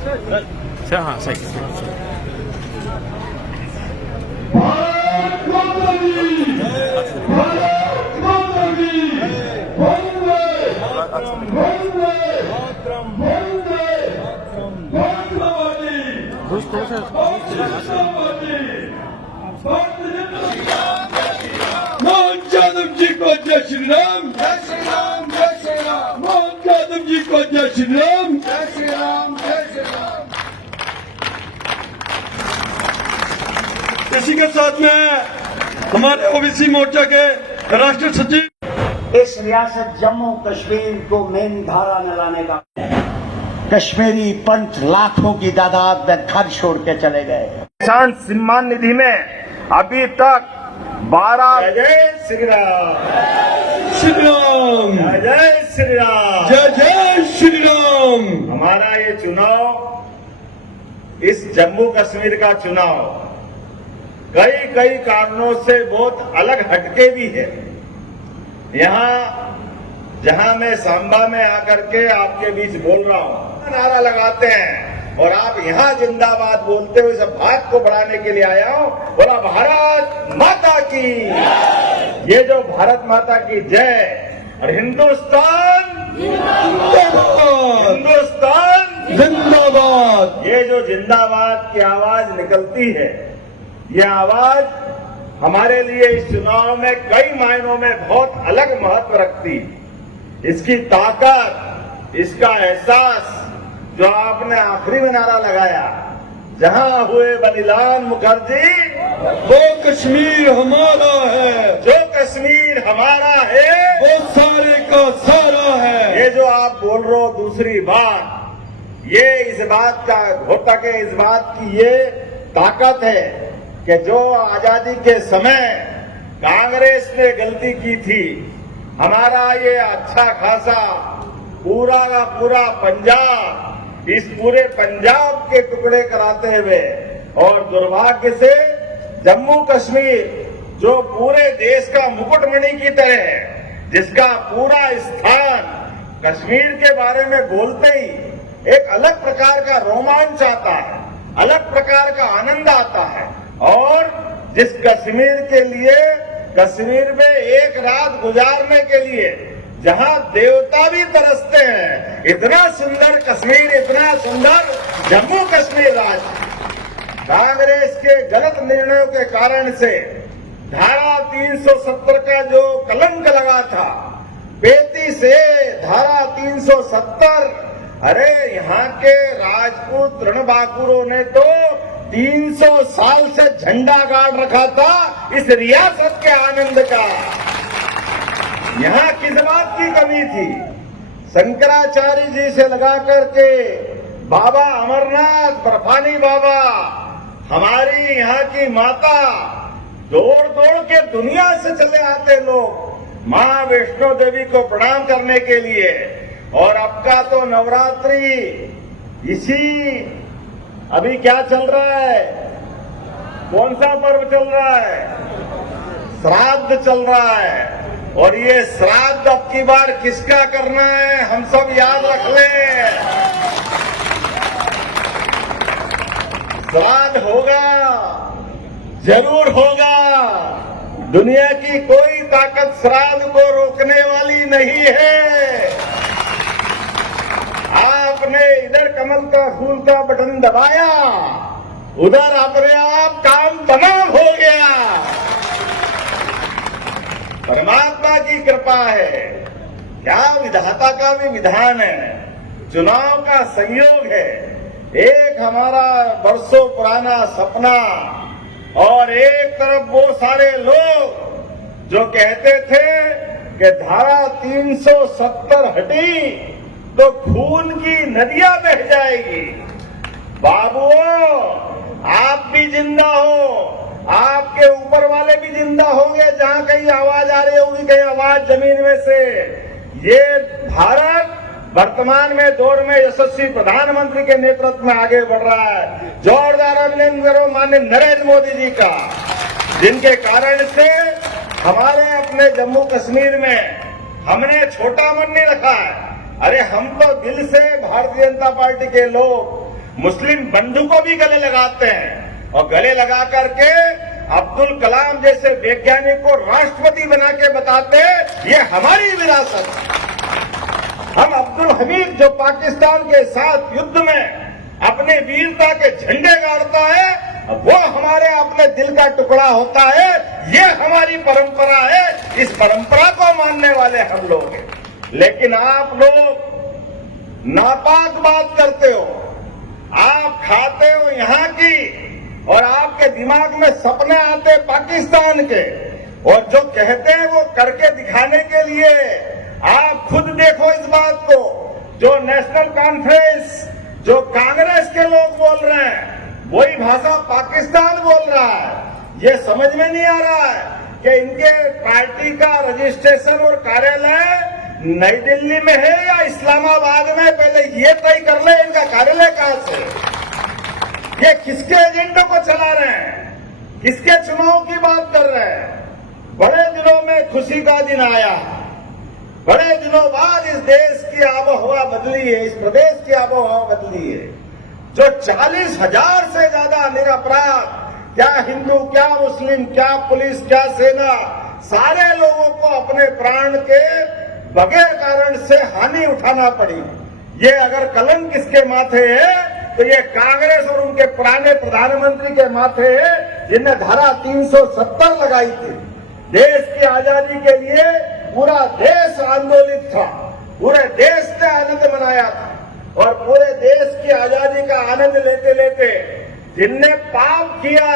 हाँ सही। भारत माता की भारत माता की वंदे वंदे वंदे मातरम। मोहन यादव जी को जय श्री राम। जय श्री राम, जय श्री राम, मोहन यादव जी को जय श्री राम। जय श्री राम, जय श्री राम। इसी के साथ में हमारे ओबीसी मोर्चा के राष्ट्रीय सचिव इस रियासत जम्मू कश्मीर को मेन धारा में लाने का कश्मीरी पंथ लाखों की तादाद में घर छोड़ के चले गए। किसान सम्मान निधि में अभी तक 12 जय श्री राम, श्री राम, जय श्री राम, जय जय श्री राम। हमारा ये चुनाव, इस जम्मू कश्मीर का चुनाव कई कारणों से बहुत अलग हटके भी है। यहाँ जहां मैं सांबा में आकर के आपके बीच बोल रहा हूं, नारा लगाते हैं और आप यहाँ जिंदाबाद बोलते हुए सब बात को बढ़ाने के लिए आया हूं। बोला भारत माता की, ये जो भारत माता की जय और हिंदुस्तान हिंदुस्तान जिंदाबाद। ये जो जिंदाबाद की आवाज निकलती है, ये आवाज हमारे लिए इस चुनाव में कई मायनों में बहुत अलग महत्व रखती है। इसकी ताकत, इसका एहसास जो आपने आखिरी में नारा लगाया, जहां हुए बलिदान मुखर्जी, वो कश्मीर हमारा है, जो कश्मीर हमारा है, वो सारे का सारा है। ये जो आप बोल रहे हो दूसरी बात, ये इस बात का घोटक है, इस बात की ये ताकत है कि जो आजादी के समय कांग्रेस ने गलती की थी, हमारा ये अच्छा खासा पूरा का पूरा पंजाब, इस पूरे पंजाब के टुकड़े कराते हुए, और दुर्भाग्य से जम्मू कश्मीर जो पूरे देश का मुकुटमणि की तरह है, जिसका पूरा स्थान कश्मीर के बारे में बोलते ही एक अलग प्रकार का रोमांच आता है, अलग प्रकार का आनंद आता है। और जिस कश्मीर के लिए, कश्मीर में एक रात गुजारने के लिए जहां देवता भी तरसते हैं, इतना सुंदर कश्मीर, इतना सुंदर जम्मू कश्मीर राज्य, कांग्रेस के गलत निर्णयों के कारण से धारा 370 का जो कलंक लगा था, 35 से धारा 370, अरे यहाँ के राजपूत रणबांकुरों ने तो 300 साल से झंडा गाड़ रखा था इस रियासत के आनंद का। यहाँ किस बात की कमी थी? शंकराचार्य जी से लगा करके बाबा अमरनाथ, बर्फानी बाबा, हमारी यहाँ की माता, दौड़ दौड़ के दुनिया से चले आते लोग माँ वैष्णो देवी को प्रणाम करने के लिए। और अब का तो नवरात्रि, इसी अभी क्या चल रहा है, कौन सा पर्व चल रहा है? श्राद्ध चल रहा है। और ये श्राद्ध अब की बार किसका करना है, हम सब याद रख लें। श्राद्ध होगा, जरूर होगा। दुनिया की कोई ताकत श्राद्ध को रोकने वाली नहीं है। आपने इधर कमल का फूल का बटन दबाया, उधर अपने आप काम तमाम हो गया। परमात्मा की कृपा है, क्या विधाता का भी विधान है, चुनाव का संयोग है। एक हमारा बरसों पुराना सपना, और एक तरफ वो सारे लोग जो कहते थे कि धारा 370 हटी तो खून की नदियां बह जाएगी। बाबुओ, आप भी जिंदा हो, आपके ऊपर वाले भी जिंदा होंगे। जहां कहीं आवाज आ रही होगी, कहीं आवाज जमीन में से, ये भारत वर्तमान में दौर में यशस्वी प्रधानमंत्री के नेतृत्व में आगे बढ़ रहा है। जोरदार अभिनंदन करो माननीय नरेंद्र मोदी जी का, जिनके कारण से हमारे अपने जम्मू कश्मीर में हमने छोटा मन नहीं रखा है। अरे हम तो दिल से भारतीय जनता पार्टी के लोग मुस्लिम बंधु को भी गले लगाते हैं और गले लगा करके अब्दुल कलाम जैसे वैज्ञानिक को राष्ट्रपति बना के बताते हैं ये हमारी विरासत है। हम अब्दुल हमीद जो पाकिस्तान के साथ युद्ध में अपने वीरता के झंडे गाड़ता है वो हमारे अपने दिल का टुकड़ा होता है। ये हमारी परंपरा है, इस परंपरा को मानने वाले हम लोग हैं। लेकिन आप लोग नापाक बात करते हो, आप खाते हो यहाँ की और आपके दिमाग में सपने आते पाकिस्तान के और जो कहते हैं वो करके दिखाने के लिए। आप खुद देखो इस बात को, जो नेशनल कॉन्फ्रेंस जो कांग्रेस के लोग बोल रहे हैं वही भाषा पाकिस्तान बोल रहा है। ये समझ में नहीं आ रहा है कि इनके पार्टी का रजिस्ट्रेशन और कार्यालय नई दिल्ली में है या इस्लामाबाद में। पहले ये तय कर ले इनका कार्यालय कहां से, ये किसके एजेंडे को चला रहे हैं, किसके चुनाव की बात कर रहे हैं। बड़े दिनों में खुशी का दिन आया, बड़े दिनों बाद इस देश की आबोहवा बदली है, इस प्रदेश की आबोहवा बदली है। जो 40,000 से ज्यादा निरपराध, क्या हिंदू क्या मुस्लिम क्या पुलिस क्या सेना, सारे लोगों को अपने प्राण के बगैर कारण से हानि उठाना पड़ी। ये अगर कलंक किसके माथे है तो ये कांग्रेस और उनके पुराने प्रधानमंत्री के माथे है, जिनने धारा 370 लगाई थी। देश की आजादी के लिए पूरा देश आंदोलित था, पूरे देश ने आनंद मनाया था और पूरे देश की आजादी का आनंद लेते लेते जिनने पाप किया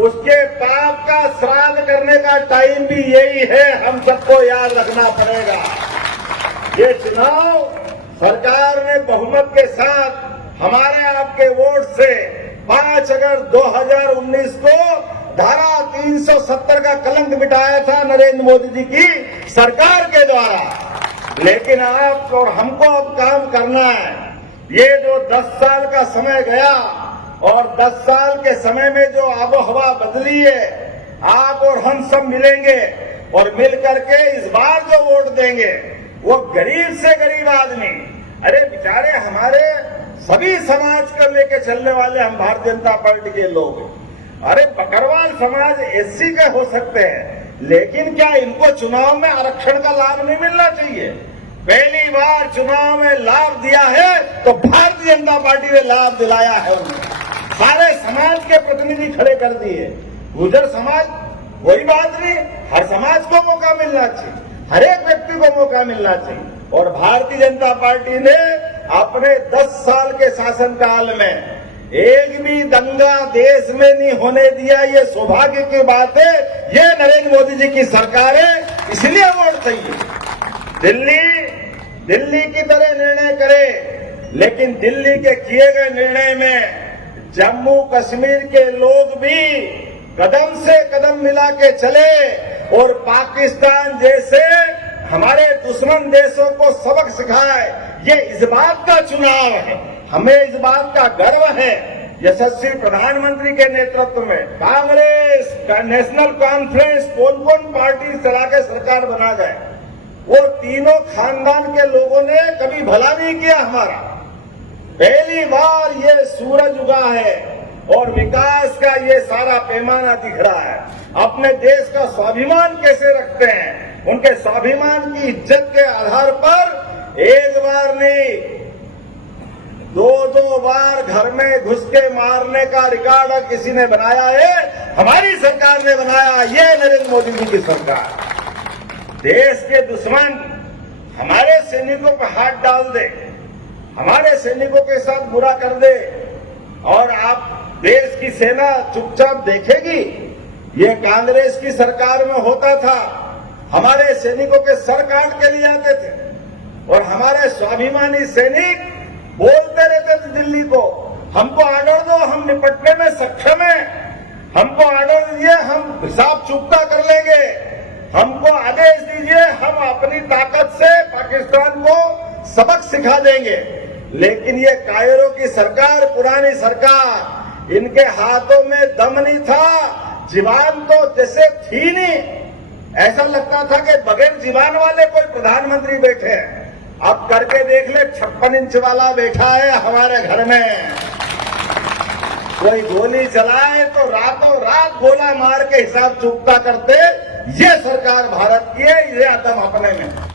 उसके पाप का श्राद्ध करने का टाइम भी यही है, हम सबको याद रखना पड़ेगा। ये चुनाव सरकार ने बहुमत के साथ हमारे आपके वोट से 5 अगस्त 2019 को धारा 370 का कलंक मिटाया था नरेंद्र मोदी जी की सरकार के द्वारा। लेकिन आप और हमको अब काम करना है। ये जो 10 साल का समय गया और 10 साल के समय में जो आबोहवा बदली है, आप और हम सब मिलेंगे और मिल करके इस बार जो वोट देंगे वो गरीब से गरीब आदमी, अरे बेचारे हमारे सभी समाज को लेके चलने वाले हम भारतीय जनता पार्टी के लोग हैं। अरे बकरवाल समाज एससी के हो सकते हैं, लेकिन क्या इनको चुनाव में आरक्षण का लाभ नहीं मिलना चाहिए? पहली बार चुनाव में लाभ दिया है तो भारतीय जनता पार्टी ने लाभ दिलाया है उन्हें। सारे समाज के प्रतिनिधि खड़े कर दिए। गुर्जर समाज कोई बात नहीं, हर समाज को मौका मिलना चाहिए, हर एक व्यक्ति को मौका मिलना चाहिए। और भारतीय जनता पार्टी ने अपने 10 साल के शासनकाल में एक भी दंगा देश में नहीं होने दिया। ये सौभाग्य की बात है, ये नरेंद्र मोदी जी की सरकार है, इसलिए वोट चाहिए। दिल्ली की तरह निर्णय करे, लेकिन दिल्ली के किए गए निर्णय में जम्मू कश्मीर के लोग भी कदम से कदम मिला के चले और पाकिस्तान जैसे हमारे दुश्मन देशों को सबक सिखाए। ये इस बात का चुनाव है, हमें इस बात का गर्व है। यशस्वी प्रधानमंत्री के नेतृत्व में कांग्रेस का नेशनल कॉन्फ्रेंस कौन पार्टी चला के सरकार बना गए, वो तीनों खानदान के लोगों ने कभी भला नहीं किया हमारा। पहली बार ये सूरज उगा है और विकास का ये सारा पैमाना दिख रहा है। अपने देश का स्वाभिमान कैसे रखते हैं, उनके स्वाभिमान की इज्जत के आधार पर एक बार नहीं 2-2 बार घर में घुस के मारने का रिकॉर्ड किसी ने बनाया है, हमारी सरकार ने बनाया। ये नरेंद्र मोदी जी की सरकार। देश के दुश्मन हमारे सैनिकों पर हाथ डाल दे, हमारे सैनिकों के साथ बुरा कर दे और आप देश की सेना चुपचाप देखेगी? ये कांग्रेस की सरकार में होता था, हमारे सैनिकों के सर काट के लिए आते थे और हमारे स्वाभिमानी सैनिक बोलते रहते थे दिल्ली को, हमको ऑर्डर दो, हम निपटने में सक्षम हैं, हमको ऑर्डर दीजिए, हम हिसाब चुकता कर लेंगे, हमको आदेश दीजिए, हम अपनी ताकत से पाकिस्तान को सबक सिखा देंगे। लेकिन ये कायरों की सरकार, पुरानी सरकार, इनके हाथों में दम नहीं था, जीवान तो जैसे थी नहीं। ऐसा लगता था कि बगैर जीवान वाले कोई प्रधानमंत्री बैठे हैं। अब करके देख ले, 56 इंच वाला बैठा है हमारे घर में। कोई गोली चलाए तो रातों रात गोला मार के हिसाब चुकता करते। ये सरकार भारत की है, ये अदम अपने में।